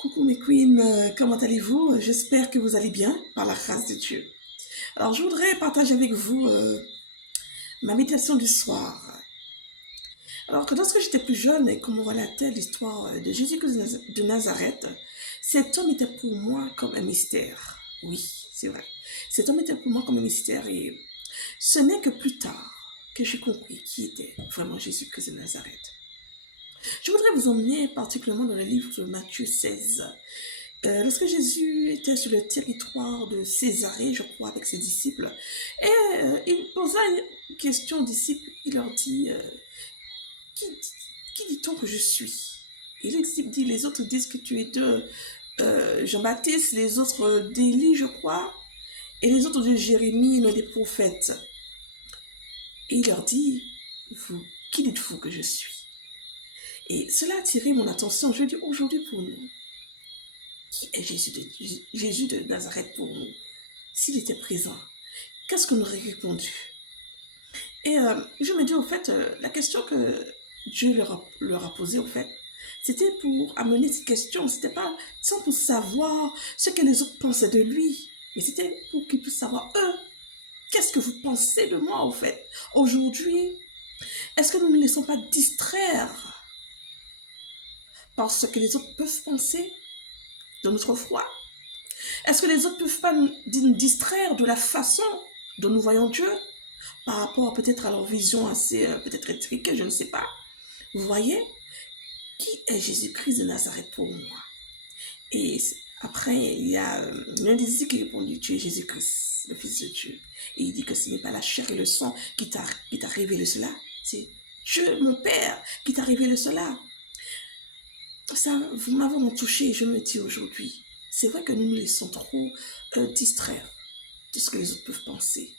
Coucou mes queens, comment allez-vous? J'espère que vous allez bien par la grâce de Dieu. Alors je voudrais partager avec vous ma méditation du soir. Alors que lorsque j'étais plus jeune et qu'on me relatait l'histoire de Jésus de Nazareth, cet homme était pour moi comme un mystère. Oui, c'est vrai. Cet homme était pour moi comme un mystère et ce n'est que plus tard que j'ai compris qui était vraiment Jésus-Christ de Nazareth. Je voudrais vous emmener particulièrement dans le livre de Matthieu 16. Lorsque Jésus était sur le territoire de Césarée, je crois, avec ses disciples, et il posa une question aux disciples, il leur dit, qui, qui dit-on que je suis? Et les disciples disent, les autres disent que tu es de Jean-Baptiste, les autres d'Élie, je crois, et les autres de Jérémie, l'un des prophètes. Et il leur dit, vous, qui dites-vous que je suis? Et cela a attiré mon attention. Je dis aujourd'hui pour nous, qui est Jésus de Nazareth pour nous? S'il était présent, qu'est-ce qu'on aurait répondu? Et je me dis, au fait, la question que Dieu leur a posée, au fait, c'était pour amener cette question. C'était pas sans pour savoir ce que les autres pensaient de lui, mais c'était pour qu'ils puissent savoir, eux, qu'est-ce que vous pensez de moi, au fait? Aujourd'hui, est-ce que nous ne nous laissons pas distraire par ce que les autres peuvent penser de notre foi? Est-ce que les autres ne peuvent pas nous distraire de la façon dont nous voyons Dieu par rapport peut-être à leur vision assez peut-être étriquée, je ne sais pas. Vous voyez, qui est Jésus-Christ de Nazareth pour moi? Et après, il y a l'un des disciples qui répondit, tu es Jésus-Christ, le Fils de Dieu. Et il dit que ce n'est pas la chair et le sang qui t'a révélé cela, c'est Dieu, mon Père, qui t'a révélé cela. Ça, vous m'avez touché et je me dis aujourd'hui, c'est vrai que nous nous laissons trop distraire de ce que les autres peuvent penser.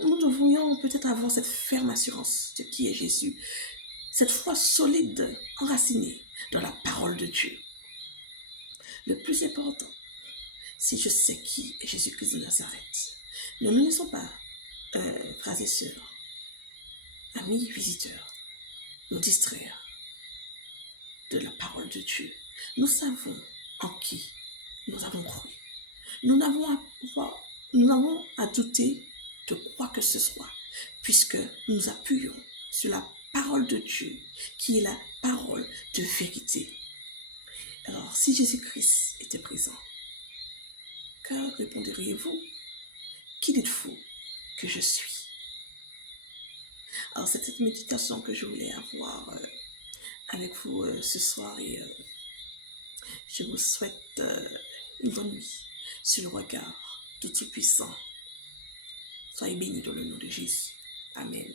Nous devrions peut-être avoir cette ferme assurance de qui est Jésus, cette foi solide, enracinée dans la parole de Dieu. Le plus important, c'est je sais qui est Jésus-Christ de Nazareth. Ne nous laissons pas, frères et sœurs, amis, visiteurs, nous distraire de la parole de Dieu. Nous savons en qui nous avons cru. Nous n'avons à douter de quoi que ce soit, puisque nous appuyons sur la parole de Dieu, qui est la parole de vérité. Alors, si Jésus-Christ était présent, que répondriez-vous? Qui dites-vous que je suis? Alors, c'est cette méditation que je voulais avoir avec vous ce soir et je vous souhaite une bonne nuit sur le regard du Tout-Puissant. Soyez bénis dans le nom de Jésus. Amen.